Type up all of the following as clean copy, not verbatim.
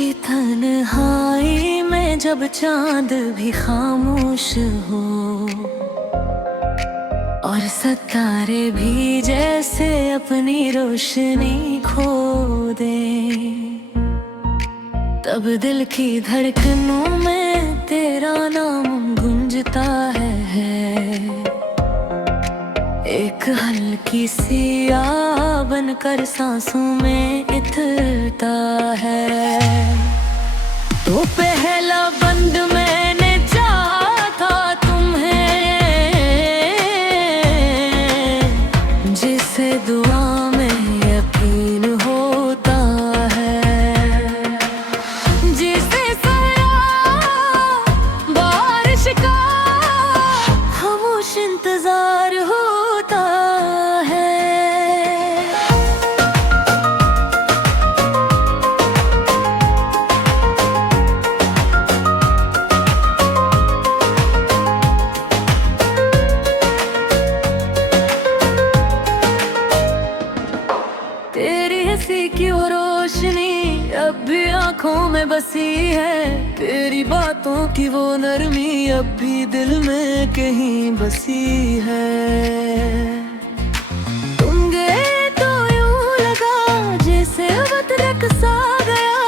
की तन्हाई में जब चांद भी खामोश हो और सितारे भी जैसे अपनी रोशनी खो दे, तब दिल की धड़कनों में तेरा नाम गूंजता है। एक हल्की सी आह बनकर सांसों में इतरता है। तो पहला बंद मैंने चाहा था तुम्हें, जिसे दुआ में यकीन होता है, जिसे बारिश का खामोश इंतजार होता है। तेरी हंसी की वो रोशनी अब भी आंखों में बसी है, तेरी बातों की वो नरमी अब भी दिल में कहीं बसी है। तुम गए तो यूं लगा जैसे वक्त रकसा गया,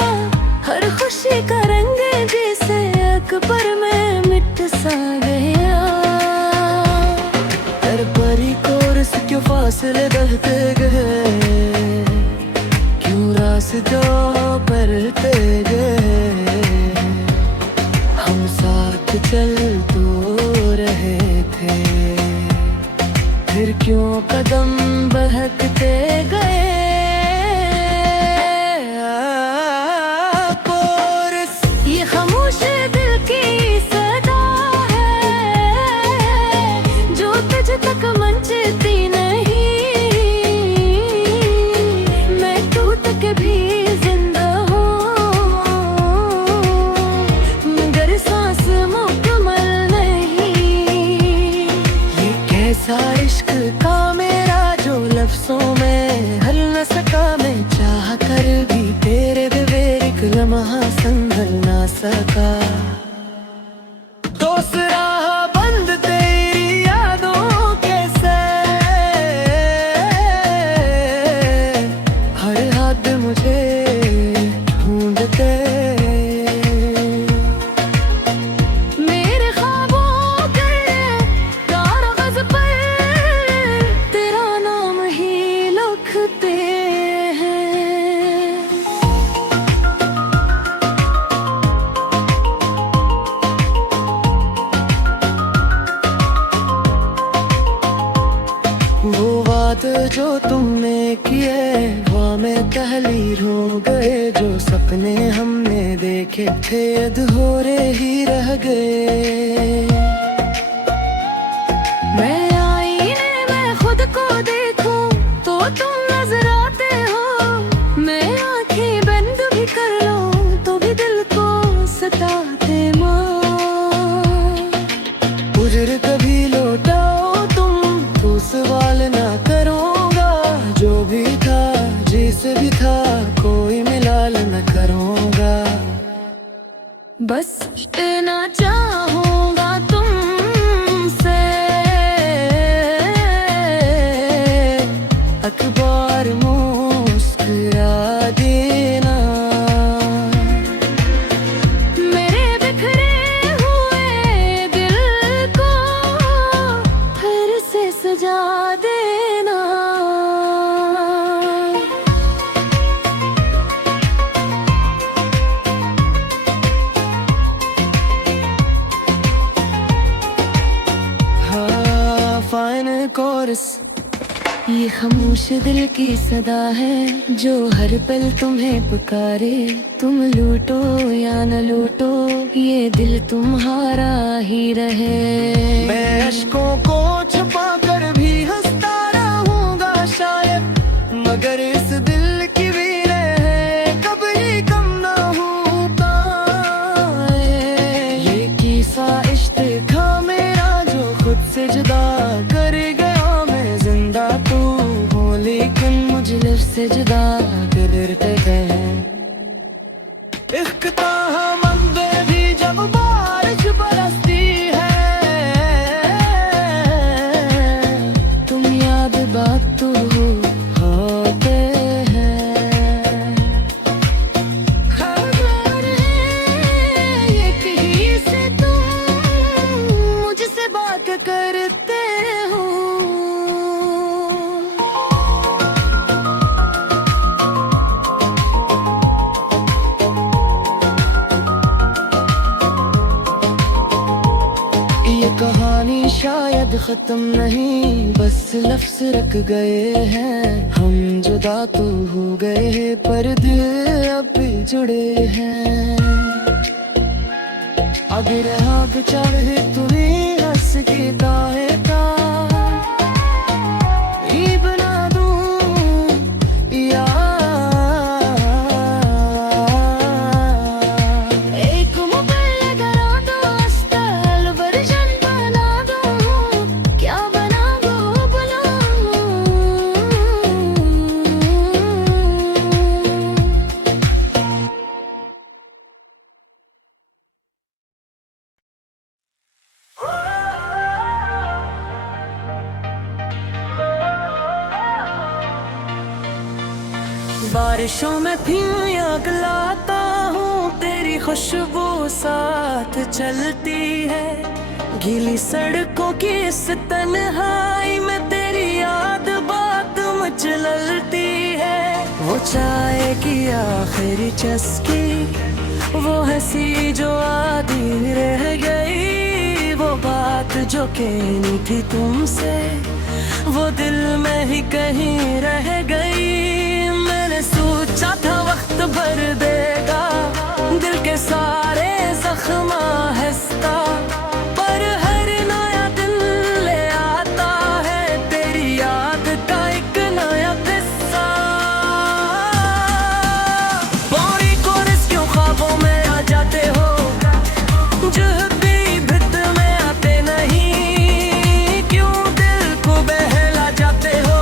हर खुशी का रंग जैसे एक पल में मिट सा गया। हर परी कोरस क्यों फासले बढ़ते गए, रास्तों बढ़ते गए, हम साथ चल तो रहे थे, फिर क्यों कदम बहकते गए। ये खामोश दिल की सदा है, जो तुझ तक मंचती भी जिंदा हूँ, मगर सांस मुकम्मल नहीं। ये कैसा इश्क का मेरा जो लफ्जों में हल न सका, मैं चाह कर भी तेरे बगैर एक लम्हा संभल ना सका। दूसरा बंद तेरी यादों के से, हर हद मुझे ढूंढते, मेरे ख्वाबों के कागज पर तेरा नाम ही लिखते हैं। वो बात जो तुमने किए वहाँ में तहलीर हो गए, जो सपने हमने देखे थे अधूरे ही रह गए। मैं आईने में खुद को देखूं तो तुम नजर आते हो, मैं आंखें बंद भी कर लूं तो भी दिल को सताते माँ। उजर कभी लौटाओ तुम तो सवाल ना करूँगा, जो भी था जिसे भी था कोई मिलाल न करूँगा। बस इतना चाहूँगा तुमसे, अखबार मुस्कुरा देना, मेरे बिखरे हुए दिल को फिर से सजा देना। फाइनल कोरस, ये खामोश दिल की सदा है, जो हर पल तुम्हें पुकारे। तुम लूटो या न लूटो ये दिल तुम्हारा ही रहे। मैं अश्कों को छुपा कर भी हंसता रहूंगा शायद, मगर इस दिल की भी कभी कम ना हो पाए। ये किस्सा इश्क का मेरा जो खुद से जुदा कर गया, मैं जिंदा तू हो लेकिन मुझे लफ्ज़ से जुदा करते हैं। करते हो। ये कहानी शायद खत्म नहीं, बस लफ्ज रख गए हैं। हम जुदा तो हो गए पर दिल अब भी जुड़े हैं। अगर आग चाहे तुम्हें हंस के दाए का ही बना दूं यार। एक मोबाइल करा दो, स्टाइल वर्जन बना दूं, क्या बना दो बोलो। बारिशों में भी आग लाता हूँ, तेरी खुशबू साथ चलती है। गीली सड़कों की इस तन्हाई में तेरी याद बात मचलती है। वो चाय की आखिरी चस्की, वो हंसी जो आधी रह गई, वो बात जो कहनी थी तुमसे, वो दिल में ही कहीं रह गई। सोचा था वक्त भर देगा दिल के सारे जख्म हंसता, पर हर नया दिन ले आता है तेरी याद का एक नया किस्सा। बोरी कोरस क्यों ख्वाबों में आ जाते हो, जो भी भित में आते नहीं, क्यों दिल को बहला जाते हो।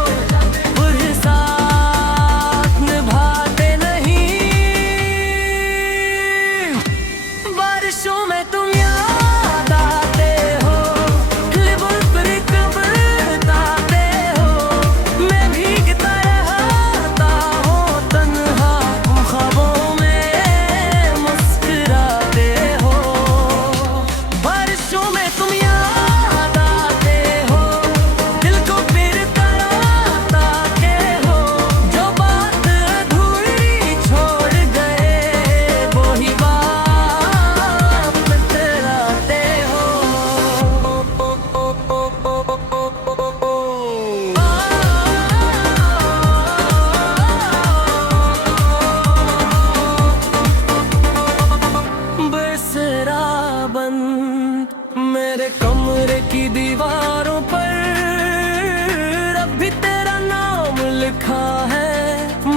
मेरे कमरे की दीवारों पर अब भी तेरा नाम लिखा है।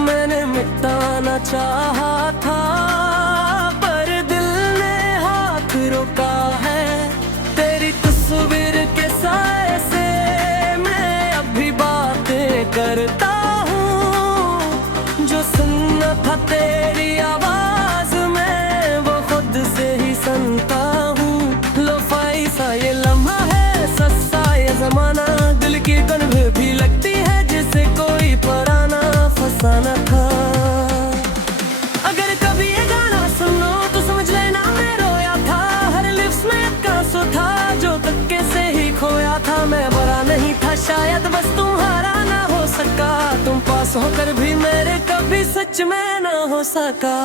मैंने मिटाना चाहा था पर दिल ने हाथ रोका है। तेरी तस्वीर के साए से मैं अब भी बातें करता हूँ, जो सुनना था तेरी आवाज में वो खुद से ही सुनता हूँ। ये लम्हा है सस्ता ये जमाना, दिल की कन्व भी लगती है जिसे कोई पराना फसाना था। अगर कभी ये गाना सुनो तो समझ लेना मैं रोया था। हर लिप्स में एक आंसू था जो धक्के से ही खोया था। मैं बुरा नहीं था शायद बस तुम्हारा ना हो सका, तुम पास होकर भी मेरे कभी सच में ना हो सका।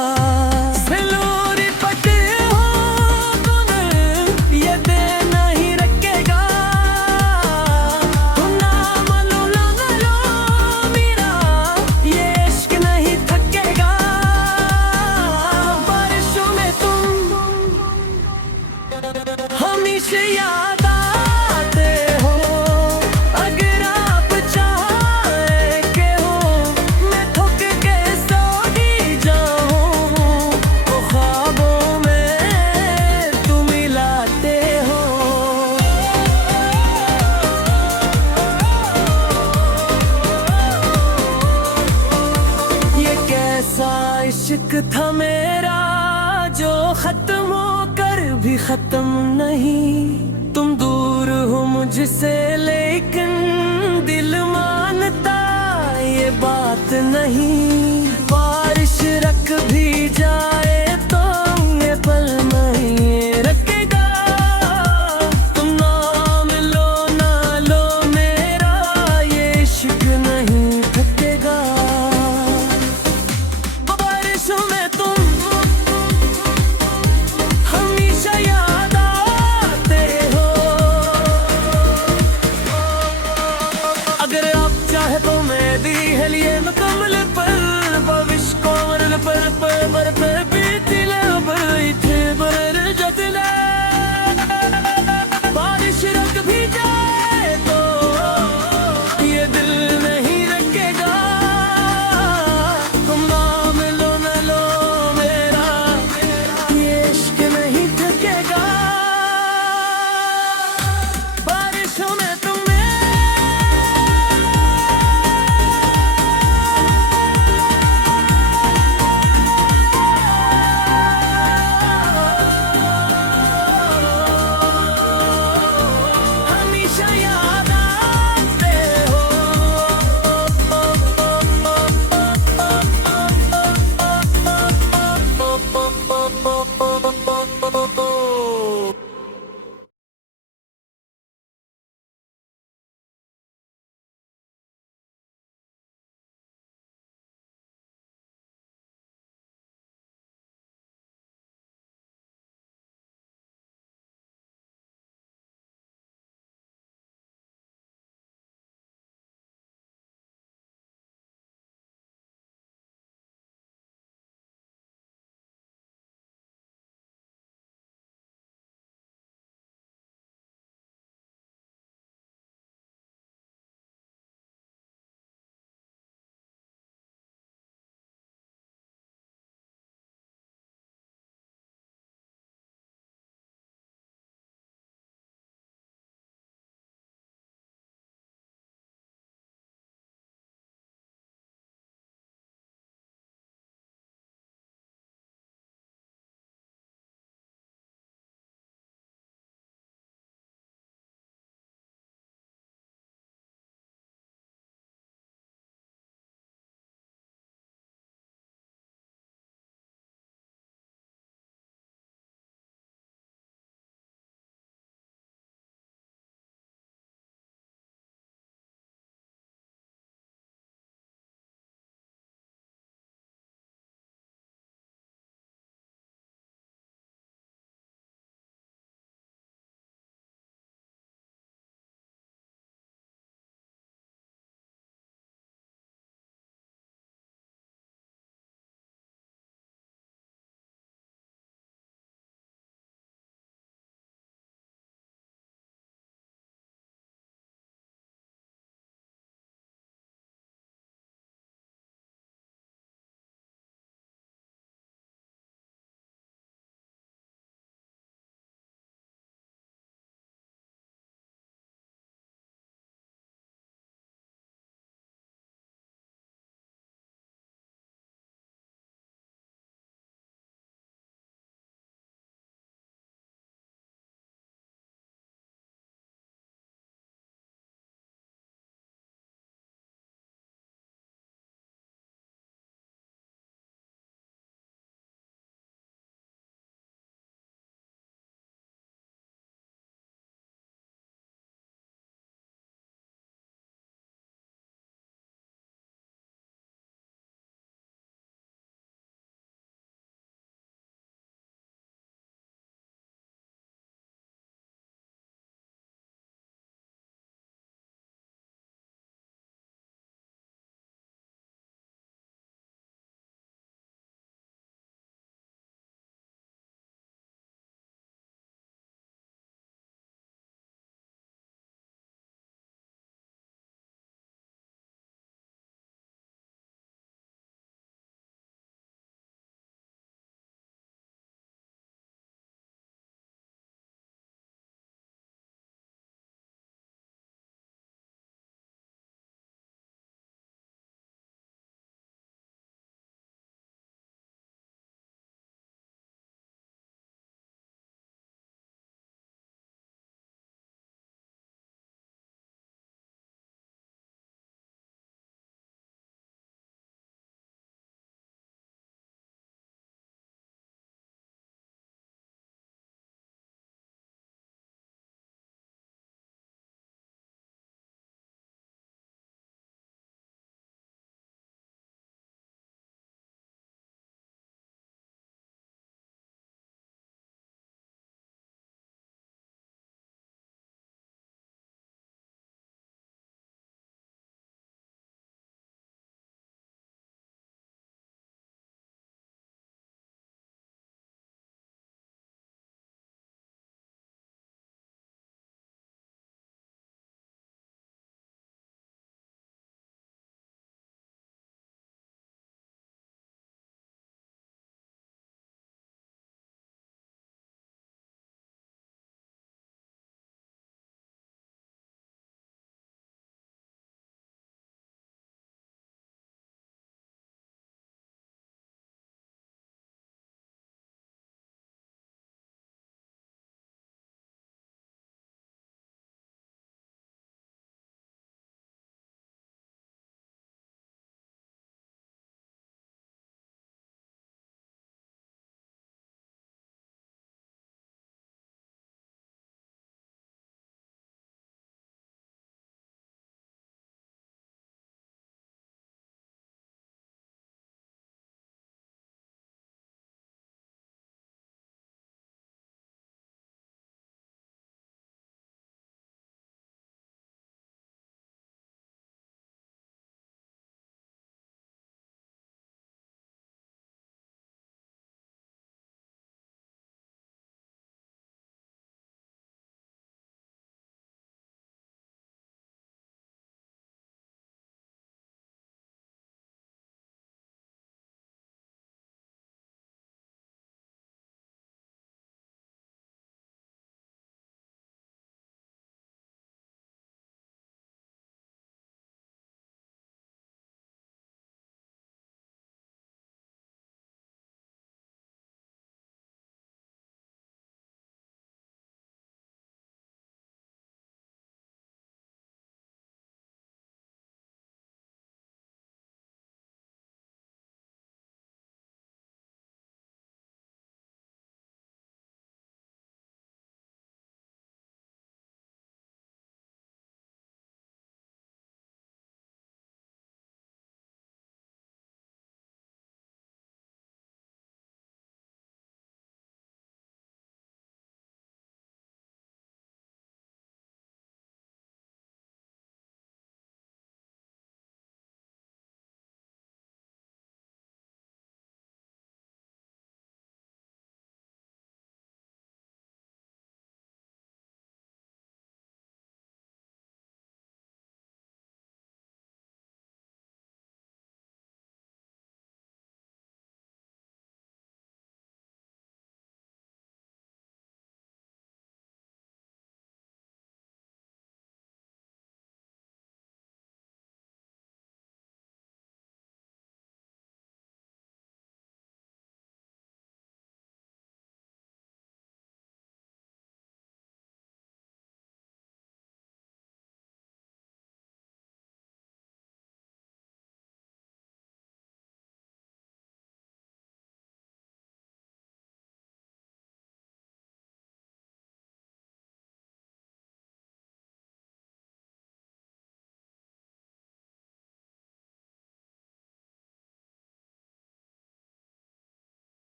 सिलोरी पटी हमेशा याद आते हो। अगर आप चाहे के हो मैं थक के सो ही जाऊं, वो ख्वाबों में तुम मिलाते हो। ये कैसा इश्क था मेरा जो खत्म होकर भी खत्म नहीं। तुम दूर हो मुझसे लेकिन दिल मानता ये बात नहीं। बारिश रख भी जाए